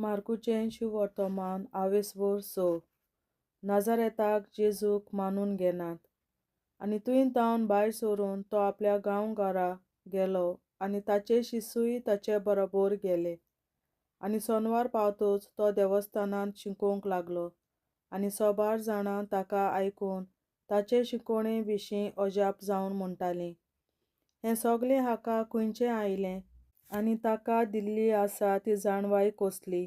मार्कूचें शुभवर्तमान 20 नाजारेताक जेजूक मानून घेनात. आनी तुयेन भायर सरून तो आपल्या गांवघरा गेलो आनी ताचे शिसूय ताचे बरोबर गेले. आनी सोनवार पावतच तो देवस्थानांत शिकोवंक लागलो. आनी सोबार जाणां ताका आयकून ताचे शिकोवणे विशीं अजाप जावन म्हणटालीं, हें सगळें हाका खंयचें आयलें आनी ताका दिल्ली आसा ती जाणवाय कसली,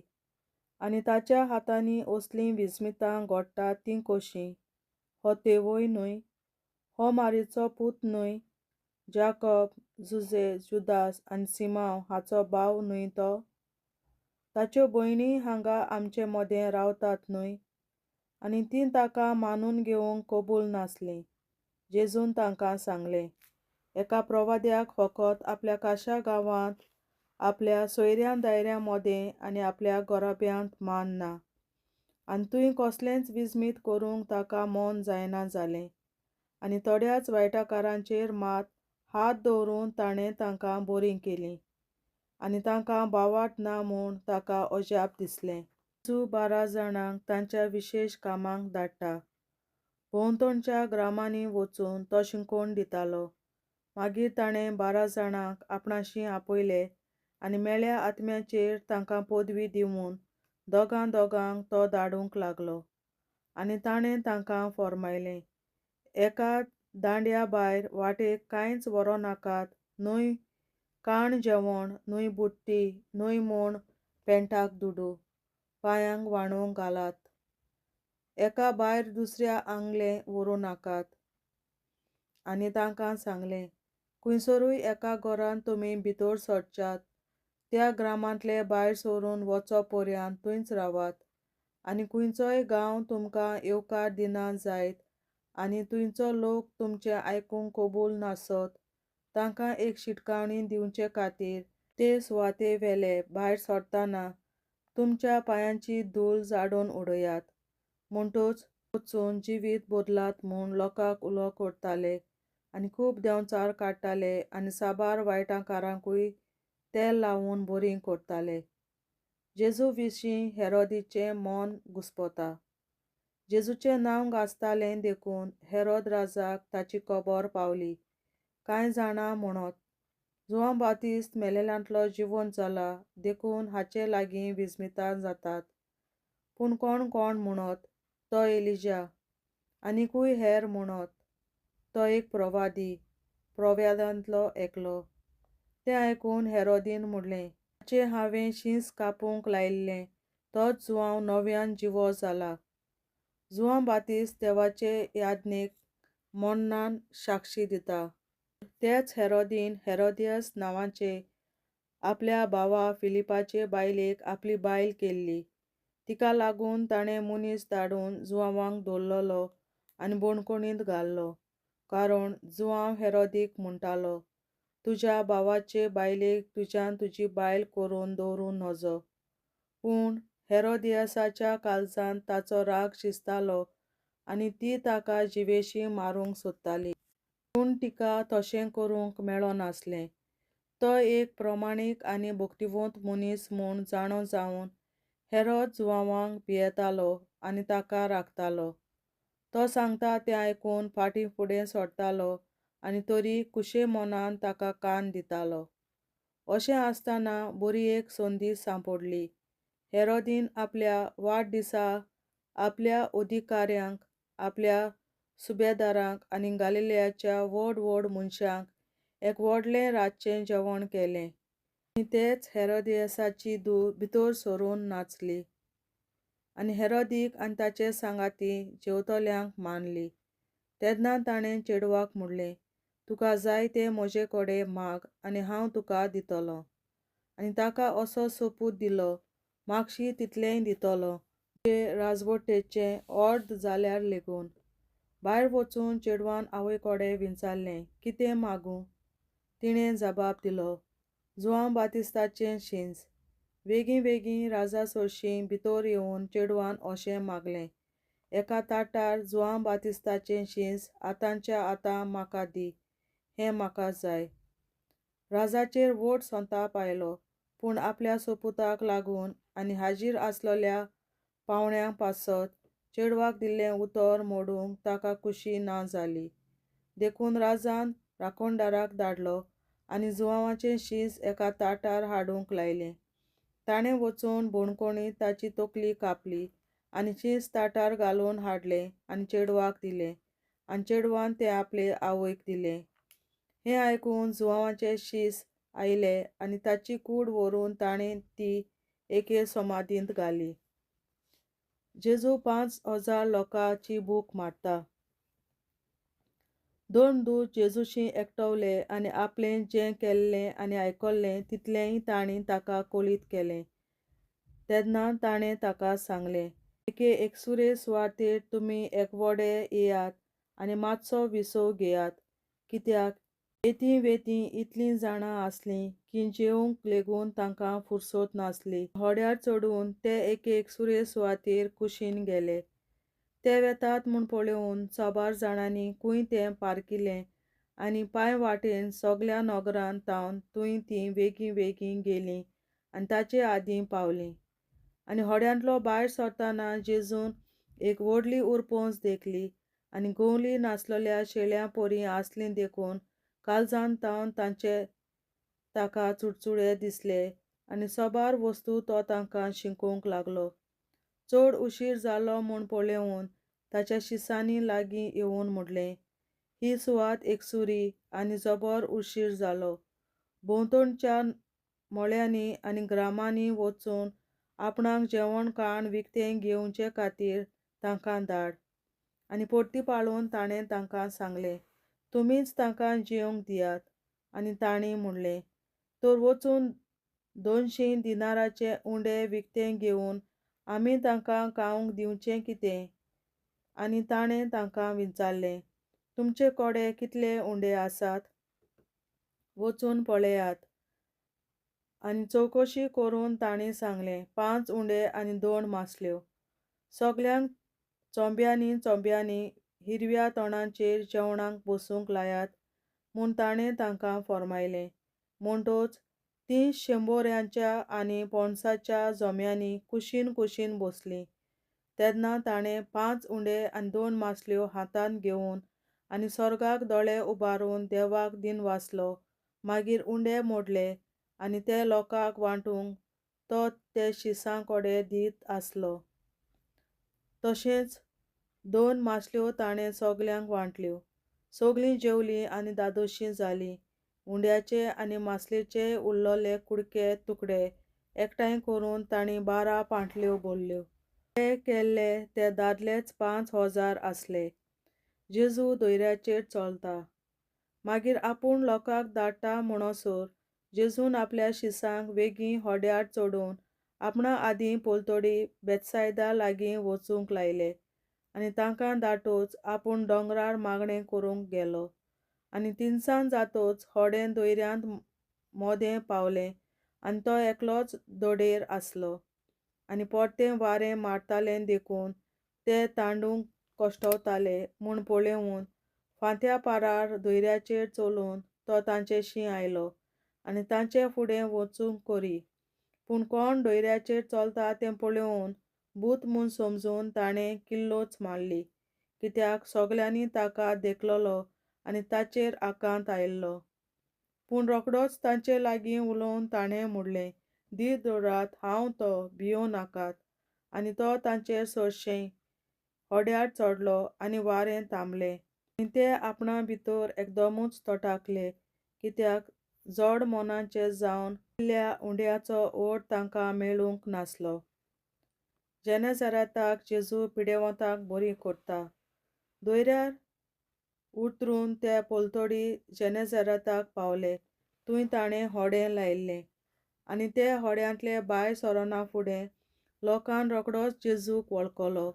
आनी ताच्या हातांनी असलीं विस्मितां घडटात तीं कशीं. हो तेवोय न्हय? हो मारीचो पूत न्हय? जाकोब, जुझे, जुदास आनी सिमांव हाचो भाव न्हय तो? ताच्यो भयणी हांगा आमचे मदें रावतात न्हय? आनी तीं ताका मानून घेवंक कबूल नासलीं. जेजून तांकां सांगलें, एका प्रवाद्याक फकत आपल्या खाशा गांवांत आपल्या सोयऱ्यां दायऱ्यां मदें आनी आपल्या घोराब्यांत मान ना. आनी तुवें कसलेंच विस्मीत करूंक ताका मोन जायना जालें. आनी थोड्याच वायटाकारांचेर मात हात दवरून ताणें तांकां बरीं केलीं. आनी तांकां बावाट ना म्हूण ताका अजाप दिसलें. जेजू 12 जाणांक तांच्या विशेश कामांक धाडटा. भोंवतणच्या ग्रामांनी वचून तो शिकोवन दितालो. मागीर ताणें 12 जाणांक आपणाशी आपयले आनी मेळ्या आत्म्याचेर तांकां पदवी दिवन दोगांक तो धाडूंक लागलो. आनी ताणें तांकां फर्मायलें, एका दांड्या भायर वाटेक कांयच व्हरों नाकात, न्हय खाण जेवण, न्हय बुट्टी, न्हय म्हूण पेंटाक दुडू, पांयांक वाणूक घालात. एका भायर दुसऱ्या आंगलें व्हरूं नाकात. आनी तांकां सांगलें, खंयसरूय एका घरांत तुमी भितर सरच्यात, त्या ग्रामांतले भायर सरून वचो पर्यंत थंयच रावात. आनी खंयचोय गांव तुमकां येवकार दिना जायत आनी थंयचो लोक तुमचें आयकूंक कबूल नासत, तांकां एक शिटकावणी दिवचे खातीर ते सुवाते वेले भायर सरतना तुमच्या पांयांची धूळ झाडून उडयात. म्हणटच वचून जिवीत बदलात म्हूण लोकांक उलो करताले आनी खूब देंवचार काडटाले आनी साबार वायटाकारांकूय तेल लावून बरीं करताले. जेजू विशीं हेरोदीचें मोन घुस्पता. जेजूचें नांव गाजतालें देखून हेरोद राजाक ताची खबर पावली. कांय जाणां म्हणत, जुआंव बाप्तिस्त मेलेल्यांतलो जिवंत जाला देखून हाचे लागीं विस्मितां जातात. पूण कोण कोण म्हणत, तो एलिजा. आनीकूय हेर म्हणत, तो एक प्रवाद्यांतलो एकलो. तें आयकून हेरोदीन म्हणलें, ताचें हांवें शींस कापूंक लायिल्लें तोच जुआंव नव्यान जिवो जाला. जुआंव बाप्तिस्त देवाचे याज्ञेक मरणान साक्षी दिता. तेच हेरोदीन हेरोदियास नांवाचे आपल्या भावा फिलिपाचे बायलेक आपली बायल केल्ली. तिका लागून ताणें मनीस धाडून जुआंवाक धरलोलो आनी बंदखणींत घालो. कारण जुआंव हेरोदीक म्हणटालो, तुज्या भावाचे बायलेक तुज्यान तुजी बायल करून दवरूं नजो. पूण हेरोदियासाच्या काळजांत ताचो राग शिजतालो आनी ती ताका जिवेशी मारूंक सोदताली. पूण तिका तशें करूंक मेळ्ळो नासलें. तो एक प्रमाणीक आनी भक्तिवंत मनीस म्हूण जाणो जावन हेरोद जुआंवाक भियेतालो आनी ताका राखतालो. तो सांगता तें आयकून फाटीं फुडें सरतालो आनी तरी कुशे मनान ताका कान दितालो. अशें आसतना बरी एक संदी सांपडली. हेरोदीन आपल्या वाडदिसा आपल्या अधिकाऱ्यांक, आपल्या सुबेदारांक आनी गालिलेयाच्या व्हड व्हड मनशांक एक व्हडलें रातचें जेवण केलें. आनी तेच हेरोदियासाची धूव भितर सरून नाचली. आनी हेरोदीक आनी ताचे सांगाती जेवतल्यांक मारली. तेन्ना ताणें चेडवाक म्हणलें, तुका जाय तें म्हजे कडेन माग आनी हांव तुका दितलों. आनी ताका असो सोपूत दिलो, मागशी तितलेंय दितलों. तुजे राजवटेचें अर्द जाल्यार लेगून. भायर वचून चेडवान आवय कडेन विचारलें, कितें मागूं? तिणें जबाब दिलो, जुआंव बाप्तिस्ताचें शींस. बेगीन राजा सरशीं भितर येवन चेडवान अशें मागलें, एका ताटार जुआंव बाप्तिस्ताचें शींस आतांच्या आतां म्हाका दी, हें म्हाका जाय. राजाचेर व्हड संताप आयलो, पूण आपल्या सोपुताक लागून आनी हाजीर आसलोल्या पावण्यांक पासत चेडवाक दिल्लें उतर मोडूंक ताका खुशी ना जाली. देखून राजान राखणदाराक धाडलो आनी जुवांवाचें शीस एका ताटार हाडूंक लायलें. ताणें वचून बोणकोणींत ताची तकली कापली आनी शीस ताटार घालून हाडलें आनी चेडवाक दिलें आनी चेडवान तें आपले आवयक दिलें. हें आयकून जुवांवाचें शीस आयलें आनी ताची कूड व्हरून ताणें ती एके समाधींत घाली. जेजू 5,000 लोकांची भूक मारता. 2 दूत जेजूशी एकटवले आनी आपलें जें केल्लें आनी आयकल्लें तितलेंय तांणी ताका कळीत केलें. तेन्ना ताणें ताका सांगलें, एके एकसुरे सुवातेर तुमी एकवडे येयात आनी मातसो विसव घेयात, कित्याक वेतीं इतलीं जाणां आसलीं की जेवंक लेगून तांकां फुरसत नासली. होड्यार चडून ते एके एकसुरे सुवातेर कुशीन गेले. ते वेतात म्हूण पळोवन साबार जाणांनी खूंय तें पारकिलें आनी पांय वाटेन सगल्या नगरांत तावन थंय तीं बेगीन गेलीं आनी ताचे आदीं पावलीं. आनी होड्यांतलो भायर सरतना जेजून एक व्हडली उरपोंज देखली आनी गवली नासलोल्या शेळ्यां पोरीं आसलीं देखून काळजांत तावन ताका चुडचुडे दिसले आनी सोबार वस्तू तो तांकां शिंकूंक लागलो. चड उशीर जालो म्हूण पळोवन ताच्या शिसांनी लागीं येवन म्हणलें, ही सुवात एकसुरी आनी जबर उशीर जालो. भोंवतणच्या मळ्यांनी आनी ग्रामांनी वचून आपणाक जेवण खाण विकतें घेवचे खातीर तांकां धाड. आनी परतीपाळून ताणें तांकां सांगलें, तुमीच तांकां जेवंक दियात. आनी तांणी म्हणलें, तर वचून 200 दिनाराचे उंडे विकतें घेवन आमी तांकां खावंक दिवचें कितें? आनी ताणें तांकां विचारलें, तुमचे कोडे कितले उंडे आसात? वचून पळयात. आनी चवकशी करून तांणी सांगलें, 5 उंडे आनी 2 मासल्यो. सगल्यांक चोंब्यांनी हिरव्या तणांचेर जेवणाक बसूंक लायात म्हूण ताणें तांकां फर्मायलें. म्हणटच तीं 100 आनी पणसाच्या जोम्यांनी कुशीन बसलीं. तेन्ना ताणें 5 उंडे आनी 2 मासल्यो हातांत घेवन आनी सर्गाक दोळे उबारून देवाक दिनवासलो. मागीर उंडे मोडले आनी ते लोकांक वांटूंक तो ते शिसां कोडे दीत आसलो. तशेंच 2 मासल्यो ताणें सगल्यांक वांटल्यो. सगळीं जेवलीं आनी धादोशीं जालीं. उंड्याचे आनी मासलेचे उरलोले कुडके तुकडे एकठांय करून तांणी 12 पांटल्यो भरल्यो. उंडे केल्ले ते दादलेच 5,000 आसले. जेजू दर्याचेर चलता. मागीर आपूण लोकांक धाडटा म्हणसर जेजून आपल्या शिसांक बेगीन होड्यार चडून आपणा आदीं पलतडी बेतसायदा लागीं वचूंक लायले आनी तांकां धाडटच आपूण दोंगरार मागणें करूंक गेलो. आनी तिनसांज जातच होडें दर्यांत मोदें पावलें आनी तो एकलोच दडेर आसलो. आनी परतें वारें मारतालें देखून ते तांडूंक कोश्टवताले म्हूण पळोवन फांत्या पारार दर्याचेर चलून तो तांचेशी आयलो आनी तांचे फुडें वचूंक करी. पूण कोण दर्याचेर चलता तें पळोवन भूत म्हूण समजून ताणें किल्लोच मारली, कित्याक सगल्यांनी ताका देखलोलो आनी ताचेर आकांत आयिल्लो. पूण रोखडोच तांचे लागीं उलोवन ताणें म्हणलें, धीर धरात, हांव तो, भियों नाकात. आनी तो तांचेर सरशें होड्यार चडलो आनी वारें थांबलें. आनी ते आपणा भितर एकदमूच तोटाकले, कित्याक जड मोनाचे जावन आयिल्ल्या उंड्याचो ओड तांकां मेळूंक नासलो. जेनेझारेताक जेजू पिडेवंतांक बरी करता. दर्यार उतरून ते पलतडी जेनेझारेताक पावले. थंय ताणें होडें लायिल्लें. आनी ते होड्यांतले भायर सरना फुडें लोकान रोखडोच जेजूक वळखलो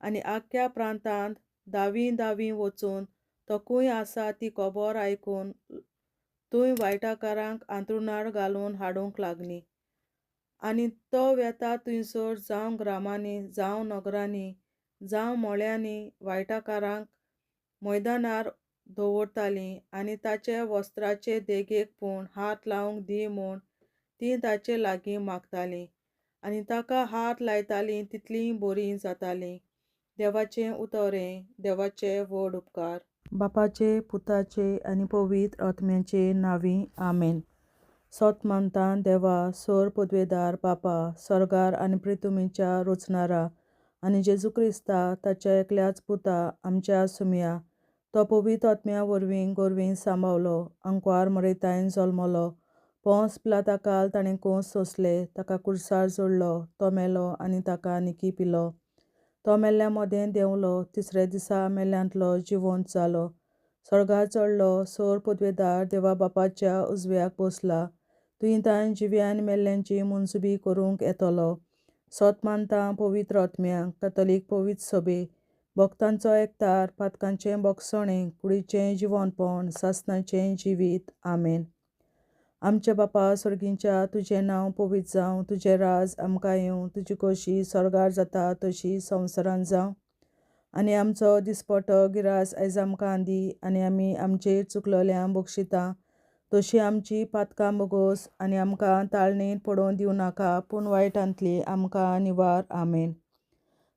आनी आख्ख्या प्रांतांत धांवीं वचून तो खंय आसा ती खबर आयकून थंय वायटाकारांक अंथरुणार घालून हाडूंक लागलीं. आनी तो वेता थंयसर जावं ग्रामांनी जावं नगरांनी जावं मळ्यांनी वायटाकारांक मैदानार दवरतालीं आनी ताचे वस्त्राचे देगेक पूण हात लावंक दी म्हूण तीं ताचे लागीं मागतालीं. आनी ताका हात लायतालीं तितलीं बरीं जातालीं. देवाचें उतोरें, देवाचे व्हड उपकार. बापाचे, पुताचे आनी पवित्र आत्म्याचे नांवी आमेन. सोत मानता देवा, सोर पदवेदार बापा, स्वर्गार आनी पृथ्वीच्या रचणारा, आनी जेजू क्रिस्ता ताच्या एकल्याच पुता आमच्या सुमया, तो पवित्र आत्म्या वरवीं गोरवीं सांबावलो, अंकवार मरयतायन जल्मलो, पोंस पिलाताकाल ताणें कोंस सोंसले, ताका कुर्सार जोडलो, तो मेलो आनी ताका निकी पिलो. तो मेल्ल्या मोदें देंवलो, तिसऱ्या दिसा मेल्ल्यांतलो जिवंत जालो, स्वर्गार चडलो, सोर पदवेदार देवा बापाच्या उजव्याक बसला, तुयें जिव्यान मेल्ल्यांची मुंजबी करूंक येतलो. सोत मानता पवित्र आत्म्याक, कॅथोलीक पवित्र सभे, भक्तांचो एकतार, पातकांचें बोगसणें, कुडीचें जिवंतपण, सासणाचें जिवीत. आमेन. आमचे बापा स्वर्गींच्या, तुजें नांव पवित्र जावं, तुजें राज आमकां येवं, तुजी खोशी स्वर्गार जाता तशी संवसारांत जावं. आनी आमचो दिसपट्टो गिरास आयज आमकां दी, आनी आमी आमचेर चुकलोल्यांक बक्षिता तशी आमची पातकां बोगोस, आनी आमकां ताळणेंत पडोवन दिवं नाका, पूण वायटांतली आमकां निवार. आमेन.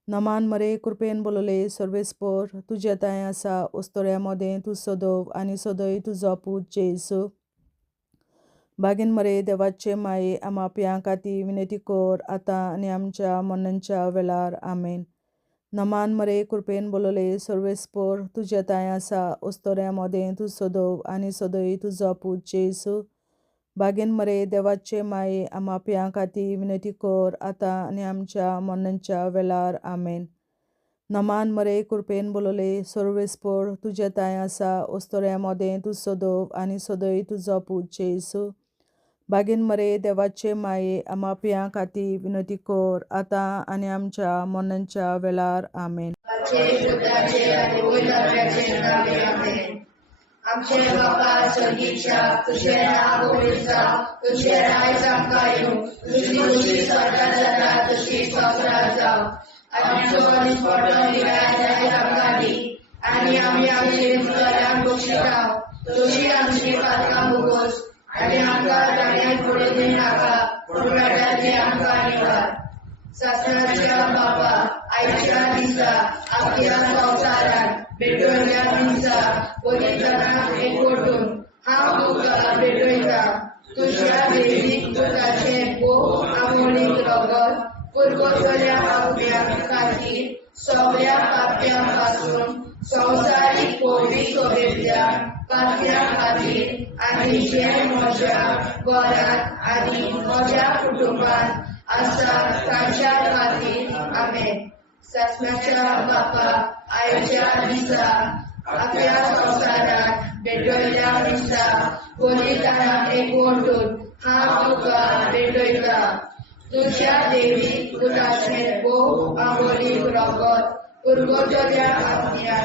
नमान मरे, कृपेन बोलोले, सर्वेस्पर, तुजे ताय आसा, ओस्तोऱ्या मोदें तूं सोदोव, आनी सोदय तुजो पूत जेसू. बागीन मरे, देवाचे माये, आमाप्यां खातीर विनंती कर, आतां आनी आमच्या मरणाच्या वेळार. आमेन. नमान मरे, कृपेन बोलोले, सर्वेस्पर, तुजे ताय आसा, ओस्तोऱ्या मोदें तूं सोदोव, आनी सोदय तुजो पूत जेसू. बागीन मरे, देवाचे माये, आमाप्यां खातीर विनंती कर, आतां आनी आमच्या मरणाच्या वेळार. आमेन. नमान मरे, कृपेन बोलोले, सर्वेस्पर, तुजे ताय आसा, ओस्तोऱ्या मोदें तूं सोदोव, आनी सोदय तुजो पूत जेसू. बागीन मरे, देवाचे माये, आमाप्यां खातीर विनंती कर, आतां आनी आमच्या मरणाच्या वेळार. आमेन. आमचे बापा स्वर्गीच्या, तुझें नांव पवित्र जावं, तुझें राज आमकां येवं, तुजी खोशी स्वर्गार जाता तशी संवसारांत जावं. आमचो दिसपट्टो गिरास आयज आमकां दी, आनी आमी आमचेर चुकलोल्यांक बक्षिता तशी आमची पातकां बोगोस, आनी आमकां ताळणेंत पडोवन दिवं नाका, पूण वायटांतली आमकां निवार. सासणाच्या बापा, आयच्या दिसा आपल्या संवसारांत भेटवयल्या दिसा पवित्रांक एकवटून हांव तुका भेटयता. तुज्या देवीक पुताचें भोव आमोणीक रगत पुरगोटल्या आत्म्या खातीर सगळ्या पाप्यां पासून संवसारीक पवित्र सभेंतल्या पाप्यां खातीर, आनी जे म्हज्या घरांत आनी म्हज्या कुटुंबांत आसा तांच्या खातीर. आमेन. सासणाच्या बापा, आयच्या दिसा आपल्या संवसारांत भेटवयल्या दिसा पवित्रांक एकवटून हांव तुका भेटयता. तुज्या देवीक पुताचें भोव आमोणीक रगत पुरगोटल्या आत्म्या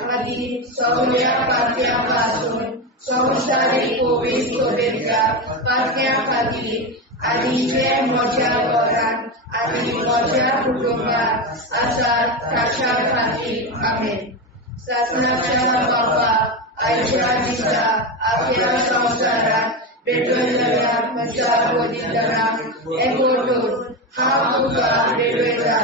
खातीर सगळ्या पाप्यां पासून संवसारीक पवित्र सभेंतल्या पाप्यां खातीर, आनी जे म्हज्या घरांत आनी म्हज्या कुटुंबांत आसात तांच्या खातीर. आमेन. सासणाच्या बापा, आयच्या दिसा आपल्या संवसारांत भेटवयल्या म्हज्या पवित्रांक एकवटून हांव तुका भेटयता.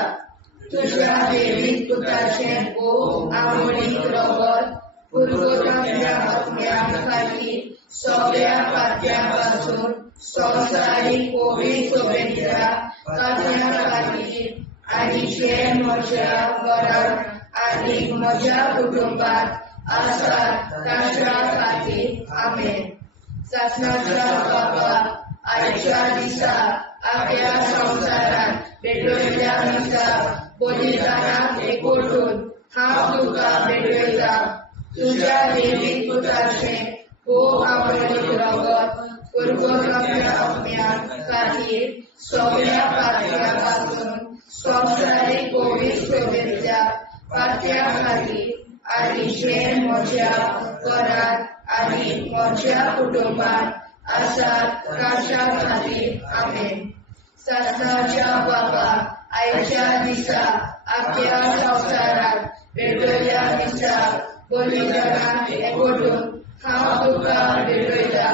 तुज्या देवीक पुताचें भोव आमोणीक रगत पुरगोटल्या आत्म्या खातीर सगळ्या पाप्यां पासून संवसारीक पवित्र सभेंतल्या पाप्यां खातीर, आनी जे म्हज्या घरांत आनी म्हज्या कुटुंबांत आसात तांच्या खातीर. आमेन. सासणाच्या बापा, आयच्या दिसा आपल्या संवसारांत भेटवयल्या दिसा पवित्रांक एकवटून हांव तुका भेटयता. तुज्या देवीक पुताचें भोव आमोणीक रगत पुरगोटल्या आत्म्या खातीर सगळ्या पाप्यां पासून संवसारीक पवित्र सभेंतल्या पाप्यां खातीर, आनी जे म्हज्या घरांत आनी म्हज्या कुटुंबांत आसात तांच्या खातीर. आमेन. सासणाच्या बापा, आयच्या दिसा आपल्या संवसारांत भेटवयल्या दिसा पवित्रांक एकवटून हांव तुका भेटयता.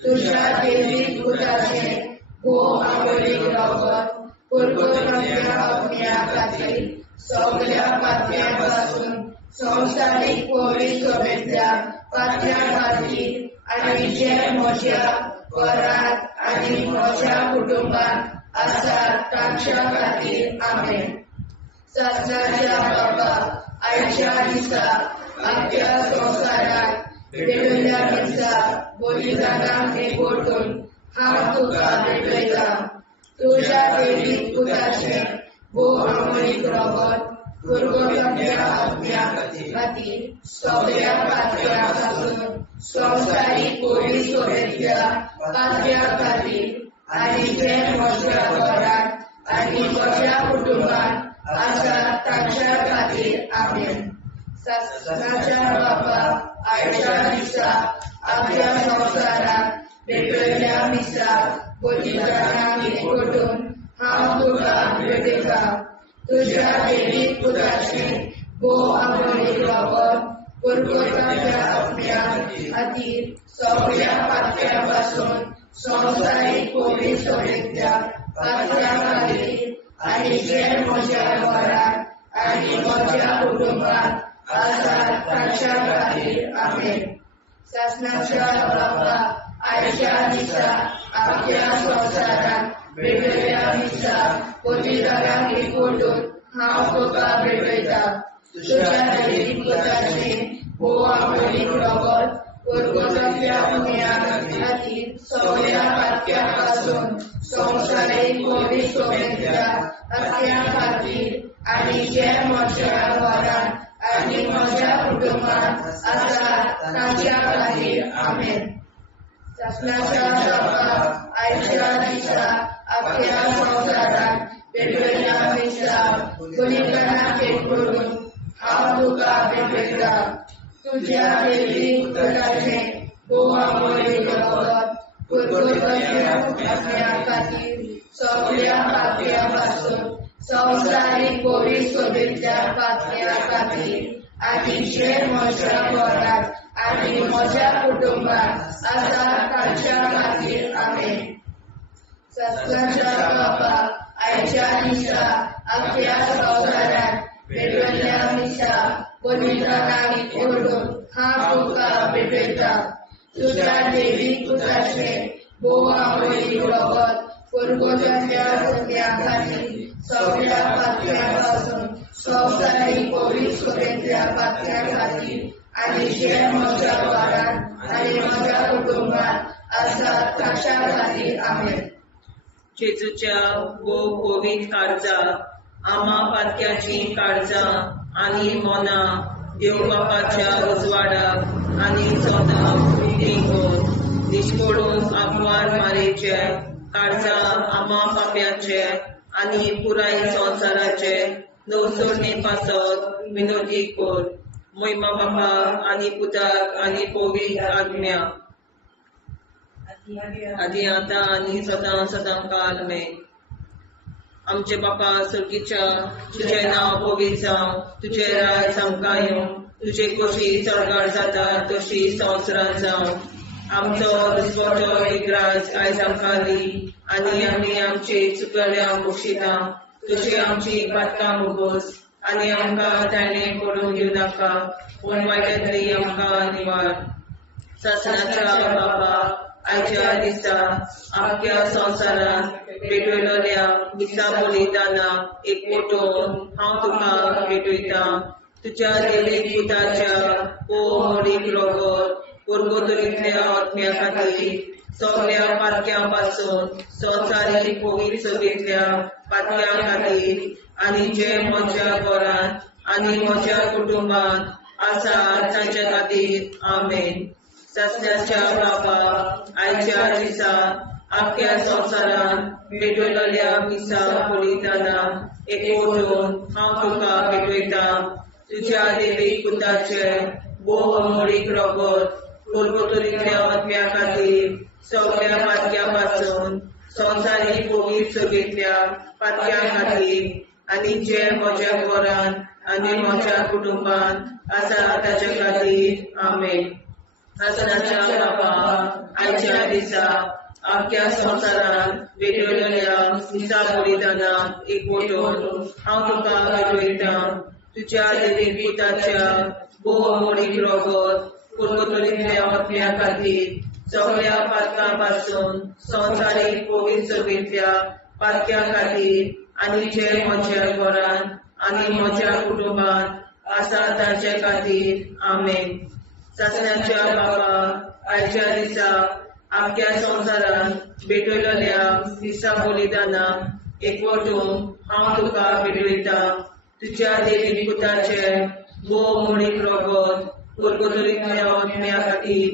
तुज्या देवीक पुताचें भोव आमोणीक रगत पुरवठ्याच्या आपल्या खातीर सगळ्या पातळ्यांपासून संवसारीक पवित्र सभेच्या पातळ्या खातीर आनी जे म्हज्या घरांत आनी म्हज्या कुटुंबात आसात तांच्या खातीर आमेन. शासनाच्या बाबा आयच्या दिसा आपल्या संवसारात भेटयल्या दिसा बलिदानाक एकवटून हांव तुका भेटयता. तुझ्या वेळीत पुताचे भोव अमरीक रगत पुरवठ्याच्या आपल्या खातीर सगळ्या पातळ्यांपासून संवसारीक पवित्र सभेच्या पातळ्या खातीर आनी जे म्हज्या घरांत आनी म्हज्या कुटुंबात आसात तांच्या खातीर आमेन. शासनाच्या बाबा आयच्या दिसा आपल्या संवसारात भेटयल्या दिसा बलिदानाक एकवटून हांव तुका भेटयता. तुझ्या वेळीत पुताचे भोव अमरीक रगत पुरवठ्याच्या आपल्या खातीर सगळ्या पातळ्यांपासून संवसारीक पवित्र सभेच्या पातळ्या खातीर आनी जे म्हज्या घरांत आनी म्हज्या कुटुंबात आसात तांच्या खातीर आमेन. शासनाच्या बाबा आयच्या दिसा आपल्या संवसारात भेटयल्या दिसा बलिदानाक एकवटून हांव तुका भेटयता. तुझ्या वेळीत पुताचे भोव अमरीक रगत पुरवठ्याच्या आपल्या खातीर सगळ्या पातळ्यांपासून संवसारीक पवित्र सभेच्या पातळ्या खातीर आनी जे म्हज्या घरांत आनी म्हज्या कुटुंबात आसात तांच्या खातीर आमेन. शासनाच्या बाबा आयच्या दिसा आपल्या संवसारात भेटयल्या दिसा बलिदानाक एकवटून हांव तुका भेटयता. तुझ्या वेळीत पुताचे भोव अमरीक रगत पुरवठ्याच्या आपल्या खातीर सगळ्या पातळ्यांपासून संवसारीक पवित्र सभेच्या पातळ्या खातीर आनी जे म्हज्या घरांत आनी म्हज्या कुटुंबात आसात तांच्या खातीर आमेन. शासनाच्या बाबा आयच्या दिसा आपल्या संवसारात भेटयल्या दिसा बलिदानाक एकवटून हांव तुका भेटयता. तुझ्या वेळीत पुताचे भोव अमरीक रगत पुरवठ्याच्या आपल्या खातीर सगळ्या पातळ्यांपासून संवसारीक पवित्र सभेच्या पातळ्या खातीर आनी जे म्हज्या घरांत आनी म्हज्या कुटुंबात आसात तांच्या खातीर आमेन. जेजूच्या भोव पवित्र काळजा आमा पातक्याची काळजा आनी मोना देव बापाच्या उजवाडाक आनी सोदाक देखून निश्पडून आग्वार मारेचे काळजा आमा पाप्याचे आनी पुराय संवसाराचे नवसोडणे पासत विनोदी कोर. महिमा बापा आनी पुताक आनी पवित्र आत्म्या आदी आतां आनी सदां सदां काल आमेन. आमचे बापा सर्गीच्या तुझें नांव पवित्र जावं, तुझें राज आमकां येवं, तुझे कशी चडगाड जाता तशी संवसारांत जावं. आमचो दिसवटो एकराज आयज आमकां दी आनी आमी आमचे चुकल्यांक बक्षिता. तुजी आमची बातकां मुगोस आनी आमकां ताणें पडून दिवं नाका, पूण वायटांतली आमकां निवार. शासनाच्या बाबा आयच्या दिसा आपल्या संवसारात भेटयल्या दिसा बलिदानाक एकवटून हांव तुका भेटयता. तुज्या देवीक पुताच्या भोव अमरीक रगत पुरवठ्याच्या आत्म्या खातीर सगळ्या पातळ्यांपासून संवसारीक पवित्र सभेच्या पातळ्या खातीर आनी जे म्हज्या घरांत आनी म्हज्या कुटुंबात आसात तांच्या खातीर आमेन. शासनाच्या बाबा आयच्या दिसा आपल्या संवसारात भेटयल्या दिसा बलिदानाक एकवटून हांव तुका भेटयता. तुज्या देवीक पुताचे भोव अमरीक रगत पुरवठ्याच्या आत्म्या खातीर सगळ्या पातळ्यांपासून संवसारीक पवित्र सभेच्या पातळ्या खातीर आनी जे म्हज्या घरांत आनी म्हज्या कुटुंबात आसा ताच्या खातीर आमेन. शासनाच्या बाबा आयच्या दिसा आख्या संवसारान भेटयलेल्या दिसा बलिदानाक एकवटून हांव तुका भेटयता तुज्या देवीक पुताच्या भोवमोडीक रगत कुरकुतुरींतल्या आत्म्या खातीर सगळ्या पातकां पासून संवसारीक पवित्र सभेंतल्या पातक्या खातीर आनी जे म्हज्या घरान आनी म्हज्या कुटुंबात आसा तांचे खातीर आमेन. सासण्याच्या बाबा आयच्या दिसा आख्या संवसारान भेटयलेल्या दिसा बलिदानाक एकवटून हांव तुका भेटयता तुज्या देवी पुताचे भोवमोडीक रगत कुरकुतुरींतल्या आत्म्या खातीर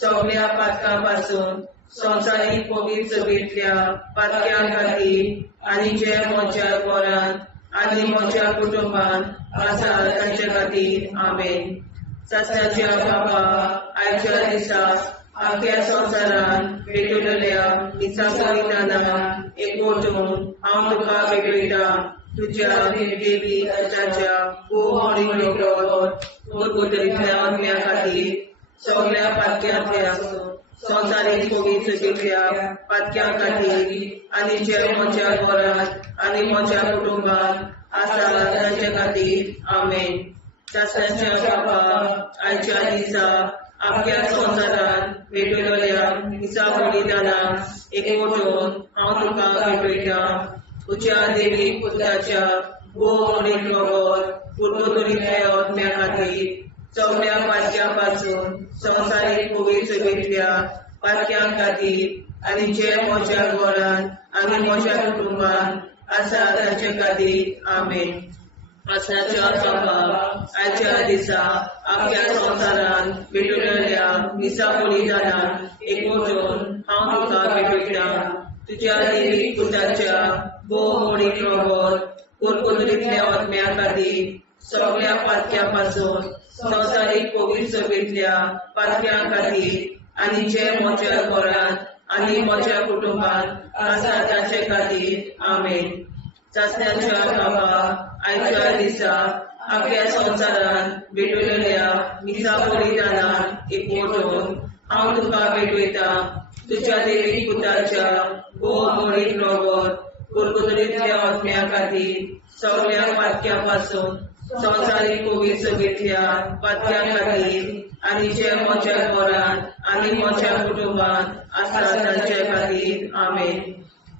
सगळ्या पातकां पासून संवसारीक पवित्र सभेंतल्या पातक्या खातीर आनी जे म्हज्या घरान आनी म्हज्या कुटुंबात आसा तांचे खातीर आमेन. सासण्याच्या बाबा आयच्या दिसा आख्या संवसारान भेटयलेल्या दिसा बलिदानाक एकवटून हांव तुका भेटयता तुज्या देवी पुताच्या भोवमोडीक रगत कुरकुतुरींतल्या आत्म्या खातीर सगळ्या पातक्यांतल्या संवसारीक पवित्र सभेंतल्या पातक्या खातीर आनी जे म्हज्या घरात आनी म्हज्या कुटुंबात आसा तांचे खातीर आमेन. सासण्याच्या बाबा आयच्या दिसा आख्या संवसारान भेटयलेल्या दिसा बलिदानाक एकवटून हांव तुका भेटयता तुज्या देवी पुताच्या भोवमोडीक रगत कुरकुतुरींतल्या आत्म्या खातीर सगळ्या पातक्या पासून संवसारीक पवित्र सभेंतल्या पातक्या खातीर आनी जे म्हज्या घरान आनी म्हज्या कुटुंबात आसा तांचे खातीर आमेन. सासण्याच्या बाबा आयच्या दिसा आख्या संवसारान भेटयलेल्या दिसा बलिदानाक एकवटून हांव तुका भेटयता तुज्या देवी पुताच्या भोवमोडीक रगत कुरकुतुरींतल्या आत्म्या खातीर सगळ्या पातक्या पासून संवसारीक पवित्र सभेंतल्या पातक्या खातीर आनी जे म्हज्या घरान आनी म्हज्या कुटुंबात आसा तांचे खातीर आमेन. सासण्याच्या बाबा आयच्या दिसा आख्या संवसारान भेटयलेल्या दिसा बलिदानाक एकवटून हांव तुका भेटयता तुज्या देवी पुताच्या भोवमोडीक रगत कुरकुतुरींतल्या आत्म्या खातीर सगळ्या पातक्या पासून संवसारीक पवित्र सभेंतल्या पातक्या खातीर आनी जे म्हज्या घरान आनी म्हज्या कुटुंबात आसा तांचे खातीर आमेन.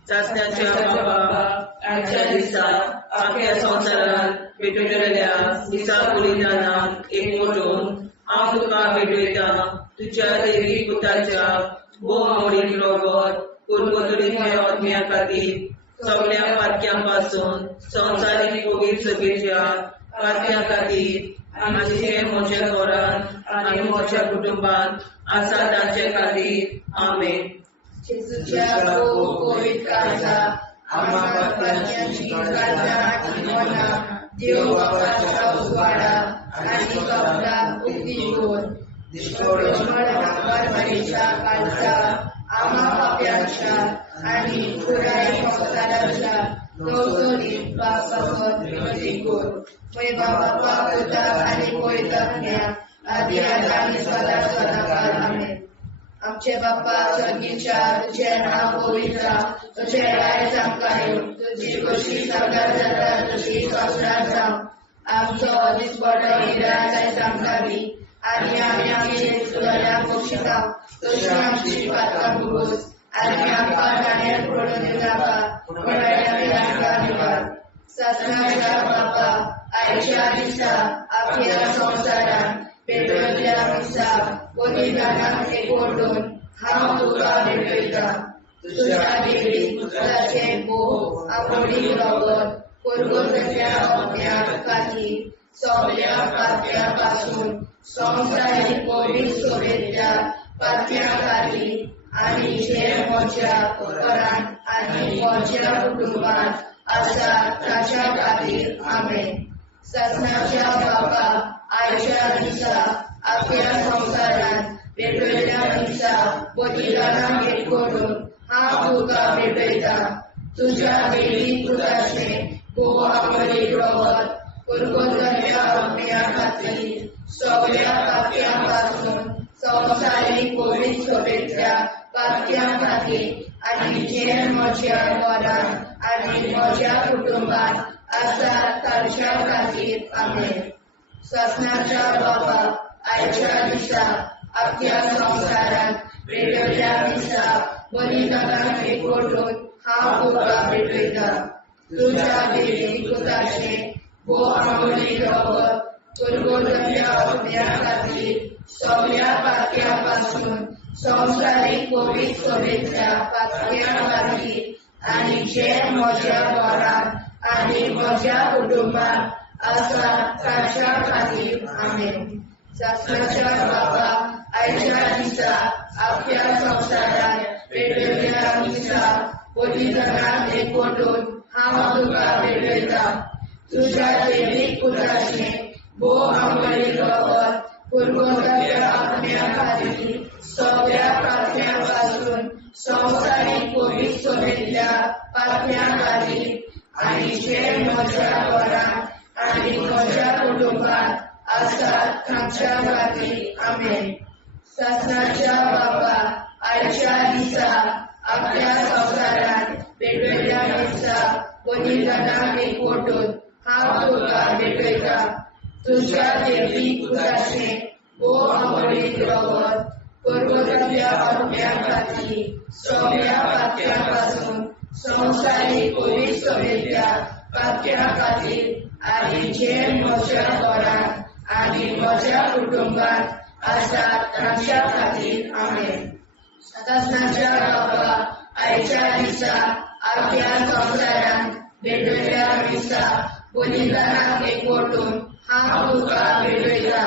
सासण्याच्या बाबा आयच्या दिसा आख्या संवसारान भेटयलेल्या दिसा बलिदानाक एकवटून हांव तुका भेटयता तुज्या देवी पुताच्या भोवमोडीक रगत कुरकुतुरींतल्या आत्म्या खातीर सगळ्या पातक्यां पासून संवसारीक पवित्र सभेच्या पातक्या खातीर आनी जे म्हज्या घरान आनी म्हज्या कुटुंबात आसा तांचे खातीर आमेन. जेजूच्या पवित्र काळजा आम्हा पातकांची काळजा आनी मना देव बापाच्या उजवाडा आनी कपडा उक्ती कर दिश्कोळीच्या काळजा आम्हा पाप्यांच्या आनी पुराय संवसाराच्या नवसरीत पापावर विनती कर. वैभव बापा पुता आनी पवित्रात्म्या आदी आनी सदा सदाकाळ आमेन. आमचे बाप्पा स्वर्गीच्या तुझे नाव पवित्र तुझे राय चमकायो तुझी खुशी सगळ्यात जाता तुझी संस्कार जावं आमचो दिसपडो हिराय चमकावी आनी आमी आमचे सुदाऱ्याक बक्षिसांव तशी आमची पातकां भुगोस आनी आमकां गाण्यार पडून दिवनाका पण आमकां निवार. सासणाच्या बापा आयच्या दिसा आख्या संवसारान भेटयल्ल्या दिसा बलिदानाक एकवटून हांव तुका भेटयता तुज्या देवी पुत्राचे भोव आमोडीक रगत कुरकुतुरींतल्या आत्म्या खातीर सगळ्या पातक्या पासून संवसारीक पवित्र सभेच्या पातक्या खातीर आनी जे म्हज्या घरान आनी म्हज्या कुटुंबात आसा ताच्या खातीर आमेन. सासणाच्या बापा आयच्या दिसा आख्या संवसारान भेटयल्ल्या दिसा बलिदानाक एकवटून हांव तुका भेटयता तुज्या देवी पुताचे भोव आमोडीक रगत कुरकुतुरींतल्या आत्म्या खातीर सगळ्या पातक्यां पासून संवसारीक कोविड सोबेतल्या पातक्या खातीर आनी जे म्हज्या घरांत आनी म्हज्या कुटुंबात आसात तांच्या खातीर आमेन. ससनाच्या बाबा आयच्या दिसा अख्ख्या संवसारांत वेगवेगळ्या दिसा बलिदानाक एकवटून हांव तुका भेटयता. तुझ्या देवी पुताचे भोव आंबोली रगत पुरगोटल्या अग्न्या खातीर सगळ्या पातक्या पासून संवसारीक कोविड सोबेतल्या पातक्या खातीर आनी जे म्हज्या घरांत आनी म्हज्या कुटुंबात आसा तांच्या खातीर आमेन. शास्त्राच्या बाबा आयच्या दिसा अख्ख्या संवसारांत वेगवेगळ्या दिसा बलिदानाक एकवटून हांव तुका भेटयता. तुझ्या देवीक पुताचे भोव आंबोली रगत पुरगोटल्या अग्न्या खातीर सगळ्या पातक्या पासून संवसारीक कोविड सोबेतल्या पातक्या खातीर आनी जे म्हज्या घरांत आनी म्हज्या कुटुंबात आसात तांच्या खातीर आमेन. शास्त्राच्या बाबा आयच्या दिसा अख्ख्या संवसारांत वेगवेगळ्या दिसा बलिदानाक एकवटून हांव तुका भेटयता. तुझ्या देवीक पुताचे भोव आंबोली रगत पुरगोटल्या अग्न्या खातीर सगळ्या पातक्या पासून संवसारीक कोविड सोबेतल्या पातक्या खातीर आनी जे म्हज्या घरांत आनी म्हज्या कुटुंबात आसात तांच्या खातीर आमेन. ससनाच्या बाबा आयच्या दिसा अख्ख्या संवसारांत वेगवेगळ्या दिसा बलिदानाक एकवटून हांव तुका भेटयता.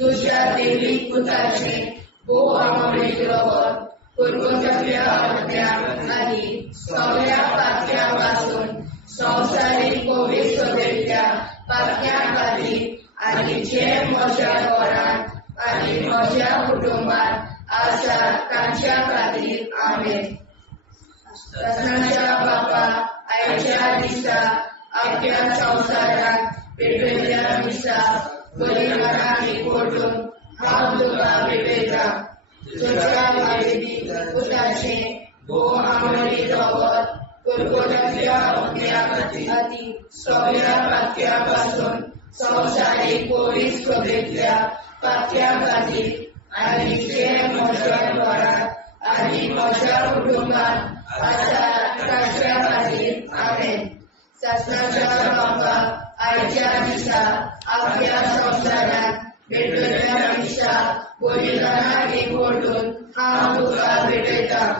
तुझ्या देवीक पुताचे भोव आंबोली रगत पुरगोटल्या अग्न्या खातीर सगळ्या पातक्या पासून संवसारीक कोविड सोबेतल्या पातक्या खातीर आनी जे म्हज्या घरांत आनी म्हज्या कुटुंबात आसात तांच्या खातीर आमेन. ससनाच्या बाबा आयच्या दिसा अख्ख्या संवसारांत वेगवेगळ्या दिसा बलिदानाक एकवटून हांव तुका भेटयता. तुझ्या देवीक पुताचे भोव आंबोली रगत पुरगोटल्या अग्न्या खातीर सगळ्या पातक्या पासून संवसारीक कोविड सोबेतल्या पातक्या खातीर आनी जे म्हज्या घरांत आनी म्हज्या कुटुंबात आसात तांच्या खातीर आमेन. शास्त्राच्या बाबा आयच्या दिसा अख्ख्या संवसारांत वेगवेगळ्या दिसा बलिदानाक एकवटून हांव तुका भेटयता.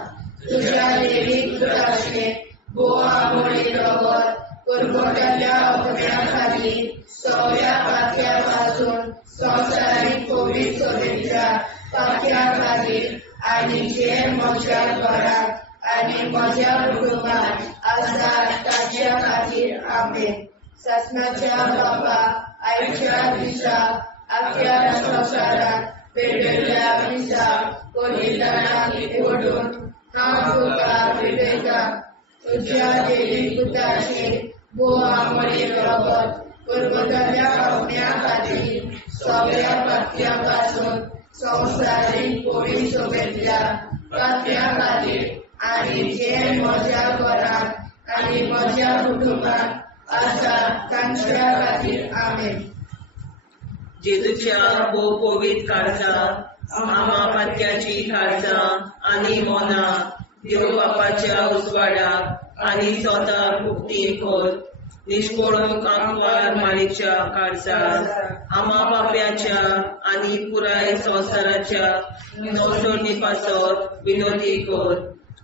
तुझ्या देवीक पुताचे भोव आंबोली रगत पुरगोटल्या अग्न्या खातीर सगळ्या पातक्या पासून संवसारीक कोविड सोबेतल्या पातक्या खातीर आनी जे म्हज्या घरांत आनी म्हज्या कुटुंबात आसात तांच्या खातीर आमेन. ससनाच्या बाबा आयच्या दिसा अख्ख्या संवसारांत वेगवेगळ्या दिसा बलिदानाक एकवटून हांव तुका भेटयता. तुझ्या देवीक पुताचे भोव आंबोली रगत पुरगोटल्या अग्न्या खातीर सगळ्या पातक्या पासून संवसारीक कोविड सोबेतल्या पातक्या खातीर आनी जे म्हज्या घरांत आनी म्हज्या कुटुंबात आसात तांच्या खातीर आमेन. जेजूच्या भोव कोविड काळजां आमा पातक्याची काळजां आनी मोना देव बापाच्या उजवाडाक आनी स्वताक मुक्ती कर. निष्पळून आंकवार माळेच्या काळजांत आमा बाप्याच्या आनी पुराय संवसाराच्या मोसोडणी पासत विनोदी कर.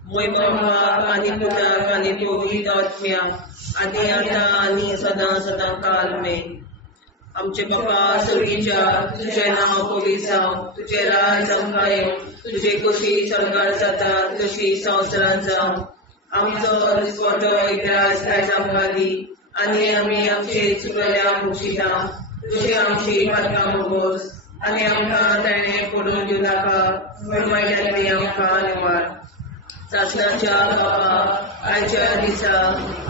मोय बापाक आनी पुताक आनी पवित्र आत्म्याक आनी आतां आनी सदां सदां काल मेन. आमचे बापा सर्गीच्या तुझें नांव पवित्र जावं. तुजें राज आमकां येवं. तुजे कशी सरकार जाता तशी संवसारांत जावं. आमचो दिसवटो एकदांच आयज आमकां दी आनी आमी आमचे चुकलेल्यांक बक्षिता. तुजी आमची पातकां भोगोस आनी आमकां ताणें पडून दिवं नाका पूण वायटांतली आमकां निवार. शास्त्राच्या बाबा आयच्या दिसा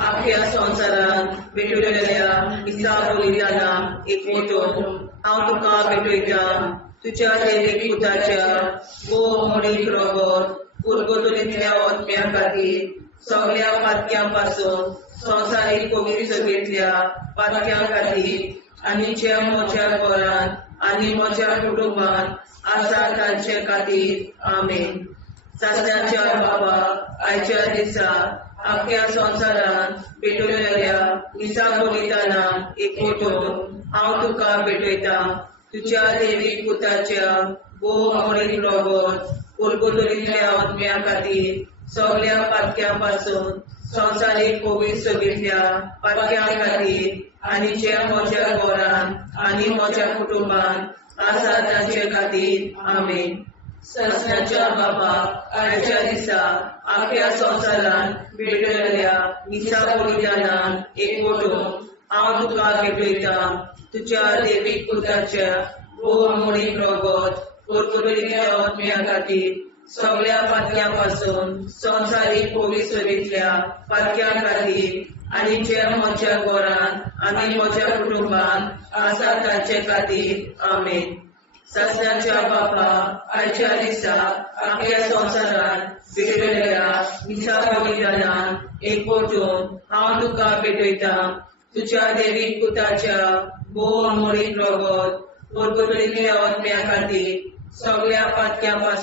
अख्ख्या संवसारांत भेटलेल्या दिसा बलिदानाक एकवटून हांव तुका भेटयता. तुझ्या दैवीक पुताच्या मोडीक रगत उरगतुलींतल्या आत्म्या खातीर सगळ्या पातक्यां संवसारीक पवित्रसभेंतल्या पातक्यां खातीर आनी ज्या म्हज्या घरांत आनी म्हज्या कुटुंबांत आसा तांचे खातीर आमेन. सासऱ्याच्या बाबा आयच्या दिसा आख्या संवसारांत पेटयलेल्या दिसा बलिदानां एकवटून हांव तुका भेटयता. तुझ्या दैवीक पुताच्या मोडीक रगत उरगतुलींतल्या आत्म्या खातीर सगळ्या पातक्यां संवसारीक पवित्र सभेंतल्या पातक्यां खातीर आनी जे म्हज्या घरांत आनी म्हज्या कुटुंबांत आसा तांचे खातीर आमेन. सासऱ्याच्या बाबा आयच्या दिसा आख्या संवसारांत भेटयलेल्या दिसा बलिदानां एकवटून हांव तुका भेटयता. तुझ्या दैवीक पुताच्या मोडीक रगत उरगतुलींतल्या आत्म्या खातीर सगळ्या पातक्यां संवसारीक पवित्र सभेंतल्या पातक्यां खातीर आनी जे म्हज्या घरांत आनी म्हज्या कुटुंबांत आसा तांचे खातीर आमेन. सासऱ्याच्या बापा आयच्या दिसा आख्या संवसारांत भेटयलेल्या दिसा बलिदानां एकवटून हांव तुका भेटयता. तुझ्या दैवीक पुताच्या मोडीक रगत उरगतुलींतल्या आत्म्या खातीर सगळ्या पातक्यां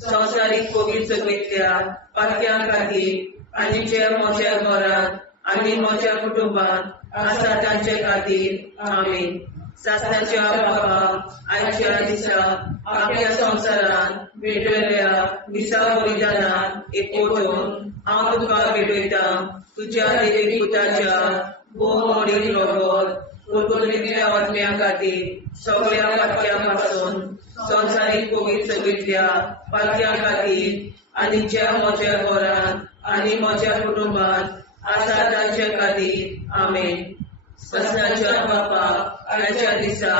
संवसारीक पवित्र सभेंतल्या पातक्यां खातीर आनी जे म्हज्या घरांत आनी म्हज्या कुटुंबांत आसा तांचे खातीर आमेन. सासऱ्याच्या बाबा आयच्या दिसा आख्या संवसारांत भेटयलेल्या दिसा बलिदानां एकवटून हांव तुका भेटयता. तुझ्या दैवीक पुताच्या मोडीक रगत उरगतुलींतल्या आत्म्या खातीर सगळ्या पातक्यां संवसारीक पवित्र सभेंतल्या पातक्यां खातीर आनी ज्या म्हज्या घरांत आनी म्हज्या कुटुंबांत आसा तांचे खातीर आमेन. सासऱ्याच्या बापा आयच्या दिसा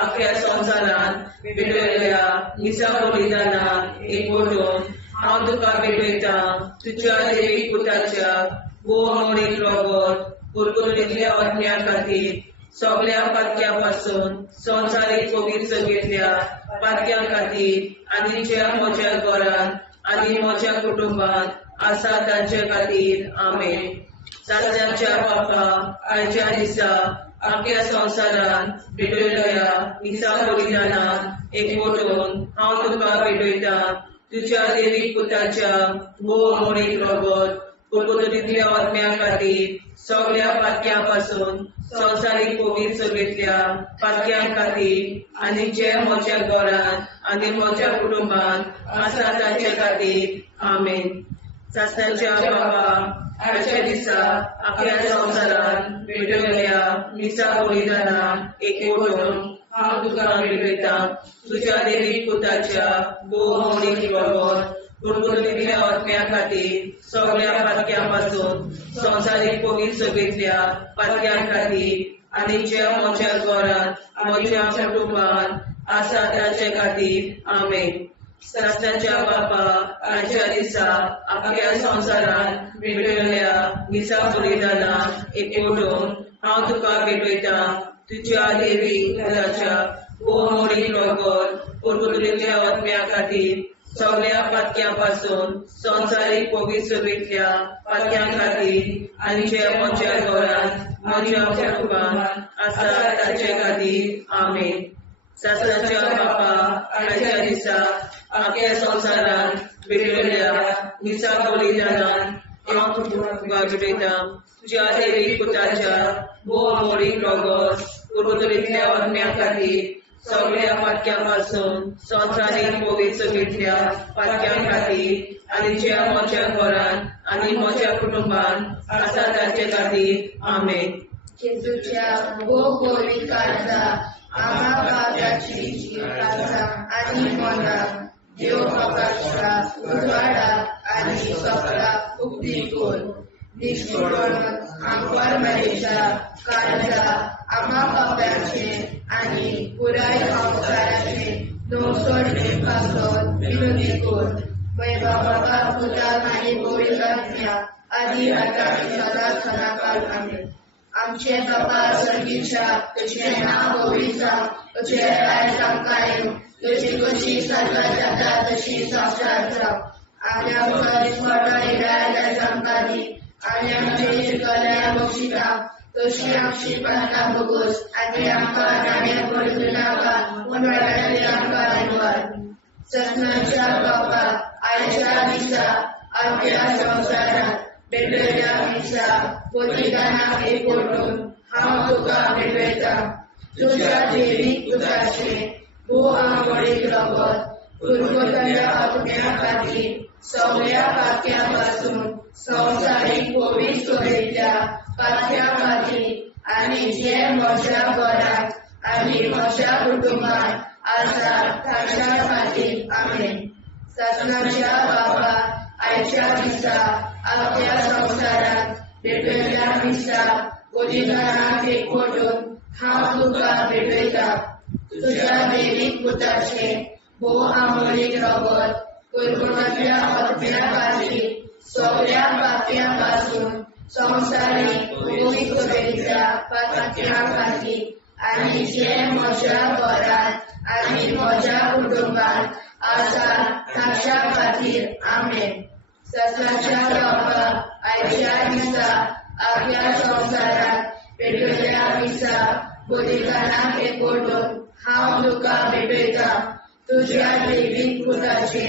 आख्या संवसारांत भेटयलेल्या दिसा बलिदानां एकवटून हांव तुका भेटयता. तुझ्या दैवीक पुताच्या मोडीक रगत उरगतुलींतल्या आत्म्या खातीर सगळ्या पातक्यां संवसारीक पवित्र सभेंतल्या पातक्यां खातीर आनी ज्या म्हज्या घरांत आनी म्हज्या कुटुंबांत आसा तांचे खातीर आमेन. सासऱ्याच्या बापा आयच्या दिसा आख्या संवसारांत भेटयलेल्या दिसा बलिदानां एकवटून हांव तुका भेटयता. तुझ्या दैवीक पुताच्या मोडीक रगत उरगतुलींतल्या आत्म्या खातीर सगळ्या पातक्यां संवसारीक पवित्र सभेंतल्या पातक्यां खातीर आनी जे म्हज्या घरांत आनी म्हज्या कुटुंबांत आसा तांचे खातीर आमेन. सासऱ्याच्या बाबा आयच्या दिसा आख्या संवसारांत भेटयलेल्या दिसा बलिदानां एकवटून हांव तुका भेटयता. तुझ्या दैवीक पुताच्या मोडीक रगत उरगतुलींतल्या आत्म्या खातीर सगळ्या पातक्यां संवसारीक पवित्र सभेंतल्या पातक्यां खातीर आनी जे म्हज्या घरांत म्हज्या कुटुंबांत आसा तांचे खातीर आमेन. सासऱ्याच्या बापा आयच्या दिसा आख्या संवसारांत भेटयलेल्या दिसा बलिदानां एकवटून हांव तुका भेटयता. तुझ्या दैवीक पुताच्या मोडीक रगत उरगतुलींतल्या आत्म्या खातीर सगळ्या पातक्यां संवसारीक पवित्र सभेंतल्या पातक्यां खातीर आनी जे म्हज्या घरांत म्हज्या कुटुंबांत आसा तांचे खातीर आमेन. सासऱ्याच्या बापा आयच्या दिसा आख्या संवसारांत भेटयलेल्या दिसा बलिदानां हांव तुका भेटयता. तुझ्या दैवीक पुताच्या मोडीक रगत उरगतुलींतल्या आत्म्या खातीर सगळ्या पातक्यां संवसारीक पवित्र सभेंतल्या पातक्यां खातीर आनी जे म्हज्या घरांत आनी म्हज्या कुटुंबांत आसा तांचे खातीर आमेन. जेजूच्या गोगोली काळजा आम्हा काळजाची काळजा आनी मोना देव प्रकाशा उजवाडा आनी सपला उक्ती कोर निष्ठुरण आमकां मेरेशा काळजा आम्हा पाप्याचे आनी पुराय संवसाराचे नवसोडणे पासोन विनोदी कोर वैभवाका पुजा आनी गोविंदात्म्या आदी आतां सदा सदाकाळ आमेन. आमचे बाबा सर्गीच्या तुझे नाव पवित्र तुझे राय जावं तुझी कशी सर्व जाता तशी संस्कार जाव आमच्या राय जावं आणि आमचे शिकल्या बक्षिता तशी आमची प्रार्थना बघूस आणि आमकां नाणे पडूं नाका पूण वाड्यातली आमकां निवड सत्नाच्या बाबा आयच्या दिसा आमच्या संवसारात वेगवेगळ्या दिसा बलिदानाक एकवटून हांव तुका भेटयता तुझ्या देवीक पुताचे भोव आंबोळीक रगत पुरगोतल्या आत्म्या खातीर सगळ्या पातक्या पासून संवसारीक पवित्र सोयेच्या पातक्या खातीर आनी जे म्हज्या घरांत आनी म्हज्या कुटुंबांत आसा ताच्या खातीर आमेन. सत्नाच्या बाबा आयच्या दिसा आपल्या संवसारात वेगवेगळ्या दिसा बलिदानाक एकवटून हांव तुका भेटयता तुझ्या देवीक पुताचे भोव आंबोळीक रगत पुरगोतल्या आत्म्या खातीर सगळ्या पातक्या पासून संवसारीक पवित्र सोयेच्या पातक्या खातीर आनी जे म्हज्या घरांत आनी म्हज्या कुटुंबांत आसा ताच्या खातीर आमेन. सत्नाच्या बाबा आयच्या दिसा आपल्या संवसारात वेगवेगळ्या दिसा बलिदानाक एकवटून हांव तुका भेटयता तुझ्या देवीक पुताचे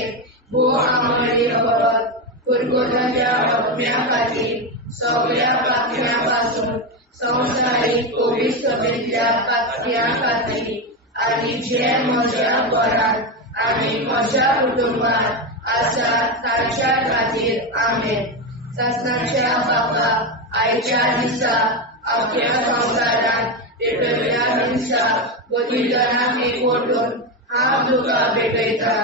भोव आंबोळीक रगत पुरगोतल्या आत्म्या खातीर सगळ्या पातक्या पासून संवसारीक पवित्र सोयेच्या पातक्या खातीर आनी जे म्हज्या घरांत आनी म्हज्या कुटुंबांत आसा ताच्या खातीर आमेन. सत्नाच्या बाबा आयच्या दिसा आपल्या संवसारात वेगवेगळ्या दिसा बलिदानाक एकवटून हांव तुका भेटयता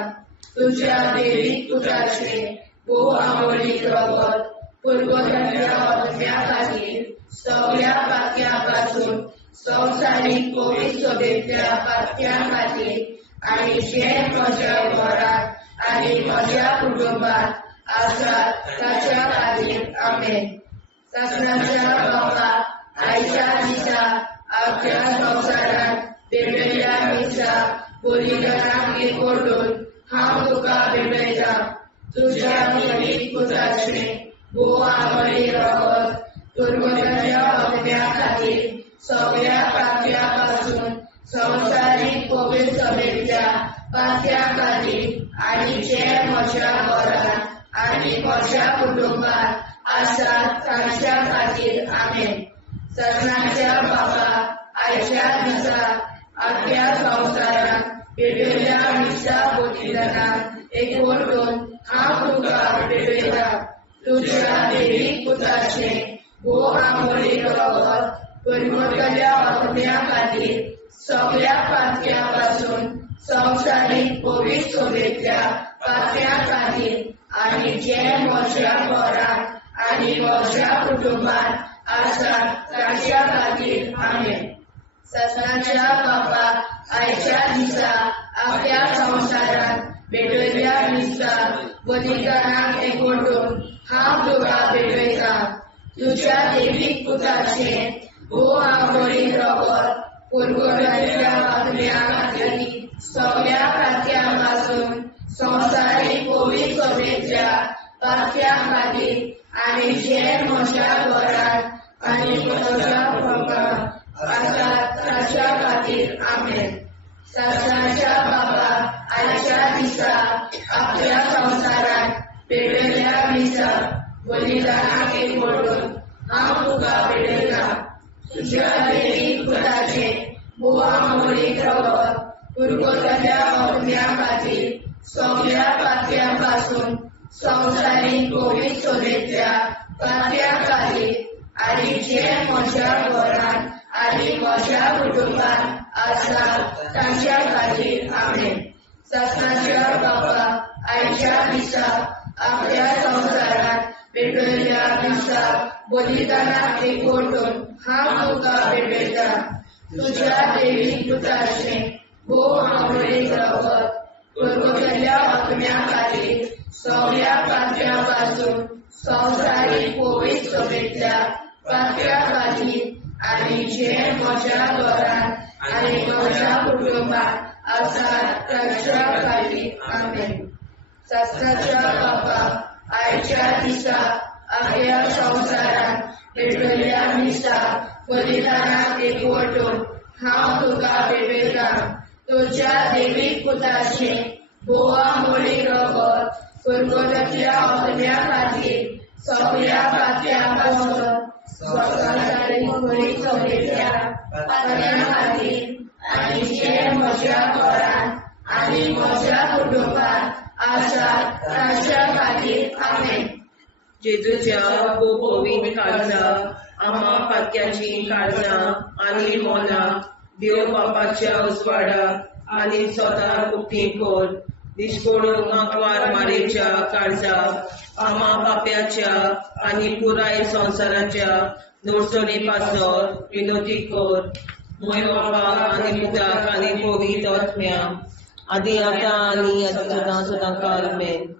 तुझ्या देवीक पुताचे भोव आंबोळीक रगत पुरगोतल्या आत्म्या खातीर सगळ्या पातक्या पासून संवसारीक पवित्र सोयेच्या पातक्या खातीर आनी जे म्हज्या घरांत आनी म्हज्या कुटुंबांत आसा ताच्या खातीर आमेन. सत्नाच्या बाबा आयच्या दिसा आपल्या संवसारात वेगवेगळ्या दिसा बलिदानाक एकवटून हांव तुका भेटयता तुझ्या देवीक पुताचे भोव आंबोळीक रगत पुरगोतल्या आत्म्या खातीर सगळ्या पातक्या पासून संवसारीक पवित्र सोयेच्या पातक्या खातीर आनी जे म्हज्या घरांत आनी म्हज्या कुटुंबांत आसा ताच्या खातीर आमेन. सत्नाच्या बाबा आयच्या दिसा आपल्या संवसारात वेगवेगळ्या दिसा बलिदानाक एकवटून हांव तुका भेटयता तुझ्या देवीक पुताचे भोव आंबोळीक रगत पुरगोतल्या आत्म्या खातीर सगळ्या पातक्या पासून संवसारीक पवित्र सोयेच्या पातक्या खातीर आनी जे म्हज्या घरांत आनी म्हज्या कुटुंबांत आसा ताच्या खातीर आमेन. सत्नाच्या बाबा आयच्या दिसा आपल्या संवसारात वेगवेगळ्या दिसा बलिदानाक एकवटून हांव तुका भेटयता तुझ्या देवीक पुताचे भोव आंबोळीक रगत पुरगोतल्या आत्म्या खातीर सगळ्या पातक्या पासून संवसारीक पवित्र सोयेच्या पातक्या खातीर आनी जे म्हज्या घरांत आनी म्हज्या कुटुंबांत आसा ताच्या खातीर आमेन. सत्नाच्या बाबा आयच्या दिसा आपल्या संवसारात वेगवेगळ्या दिसा बलिदानाक एकवटून हांव तुका भेटयता तुझ्या देवीक पुताचे भोव आंबोळीक रगत पुरगोतल्या आत्म्या खातीर सगळ्या पातक्या पासून संवसारीक पवित्र सोयेच्या पातक्या खातीर आनी जे म्हज्या घरांत आनी म्हज्या कुटुंबांत आसा ताच्या खातीर आमेन. सत्नाच्या बाबा आयच्या दिसा आपल्या संवसारात वेगवेगळ्या दिसा बलिदानाक एकवटून हांव तुका भेटयता तुझ्या देवीक पुताचे भोव आंबोळीक रगत पुरगोतल्या आत्म्या खातीर सगळ्या पातक्या पासून संवसारीक पवित्र सोयेच्या पातक्या खातीर आनी जे म्हज्या घरांत आनी म्हज्या कुटुंबात आसात तांच्या खातीर आमेन. शास्त्राच्या बापाक आयच्या दिसा आख्या संवसारान पेटयल्ल्या मिसा बलिदानाक एकवटून हांव तुका भेटयता. तुज्या देवीक पुताचें बोवा मोडी रगत सुरगताच्या ओतम्या खातीर सगळ्या पात्या पासून स्वताची बळी चलयल्या पात्या खातीर आनी जे म्हज्या घरांत आनी म्हज्या कुटुंबात आसात तांच्या खातीर आमेन. जेजूच्या पवित्र काळजा आम्हा पातक्याची काळजां आनी मोलां देव बापाच्या उजवाडाक आनी स्वता उक्ती कोर. निष्पळून आंकवार मारेच्या काळजा आम्हा पाप्याच्या आनी पुराय संवसाराच्या नोडसणी पासोर विनोदी कोर. मोय बापाक आनी पुताक आनी पवित्र आत्म्या आदी आतां आनी सदां सदां काल आमेन.